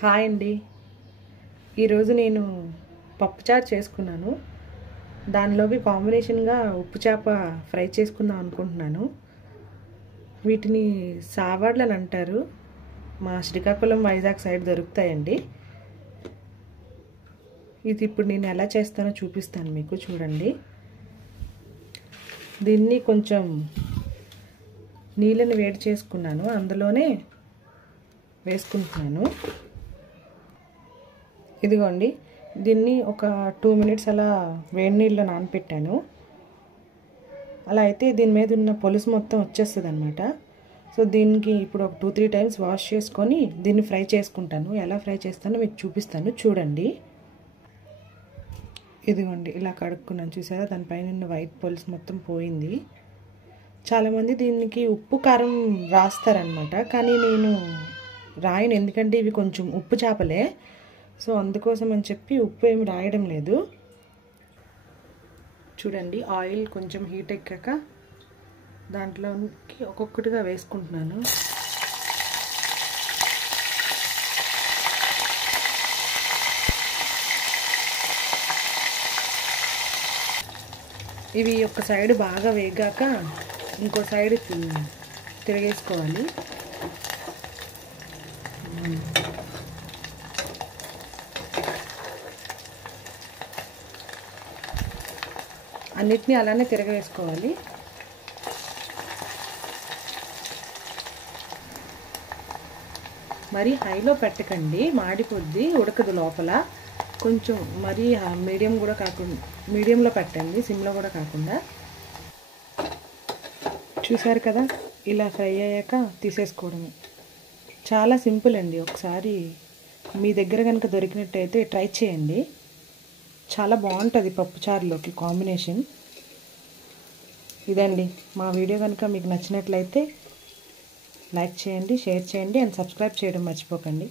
Hi అండి. ఈరోజు నేను పప్పుచారు చేసుకున్నాను. దానిలోకి కాంబినేషన్గా ఉప్పు చేప ఫ్రై చేసుకుందాం అనుకుంటున్నాను. వీటిని సావాడ్లు అని అంటారు. మా శ్రీకాకుళం వైజాగ్ సైడ్ దొరుకుతాయండి. ఇది ఇప్పుడు నేను ఎలా చేస్తానో చూపిస్తాను మీకు, చూడండి. దీన్ని కొంచెం నీళ్ళని వేడి చేసుకున్నాను, అందులోనే వేసుకుంటున్నాను. ఇదిగోండి, దీన్ని ఒక 2 మినిట్స్ అలా వేడి నీళ్ళలో నానపెట్టాను. అలా అయితే దీని మీద ఉన్న పొలుసు మొత్తం వచ్చేస్తుంది అనమాట. సో దీనికి ఇప్పుడు ఒక 2-3 టైమ్స్ వాష్ చేసుకొని దీన్ని ఫ్రై చేసుకుంటాను. ఎలా ఫ్రై చేస్తానో మీకు చూపిస్తాను, చూడండి. ఇదిగోండి, ఇలా కడుక్కున్నాను, చూసారా? దానిపైన ఉన్న వైట్ పొలుసు మొత్తం పోయింది. చాలామంది దీనికి ఉప్పు కారం రాస్తారనమాట, కానీ నేను రాయను, ఎందుకంటే ఇవి కొంచెం ఉప్పు చేపలే. సో అందుకోసం అని చెప్పి ఉప్పు ఏమి రాయడం లేదు. చూడండి, ఆయిల్ కొంచెం హీట్ ఎక్కాక దాంట్లోకి ఒక్కొక్కటిగా వేసుకుంటున్నాను. ఇవి ఒక సైడ్ బాగా వేగాక ఇంకో సైడ్ తిరిగేసుకోవాలి. అన్నిటినీ అలానే తిరగవేసుకోవాలి. మరి హైలో పెట్టకండి, మాడిపోద్ది, ఉడకదు లోపల. కొంచెం మరీ మీడియం కూడా కాకుండా మీడియంలో పెట్టండి, సిమ్లో కూడా కాకుండా. చూసారు కదా, ఇలా ఫ్రై అయ్యాక తీసేసుకోవడమే. చాలా సింపుల్ అండి. ఒకసారి మీ దగ్గర కనుక దొరికినట్టయితే ట్రై చేయండి. చాలా బాగుంటుంది పప్పుచారులోకి కాంబినేషన్. ఇదండి, మా వీడియో కనుక మీకు నచ్చినట్లయితే లైక్ చేయండి, షేర్ చేయండి అండ్ సబ్స్క్రైబ్ చేయడం మర్చిపోకండి.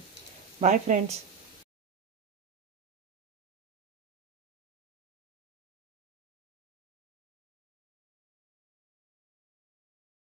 Bye friends.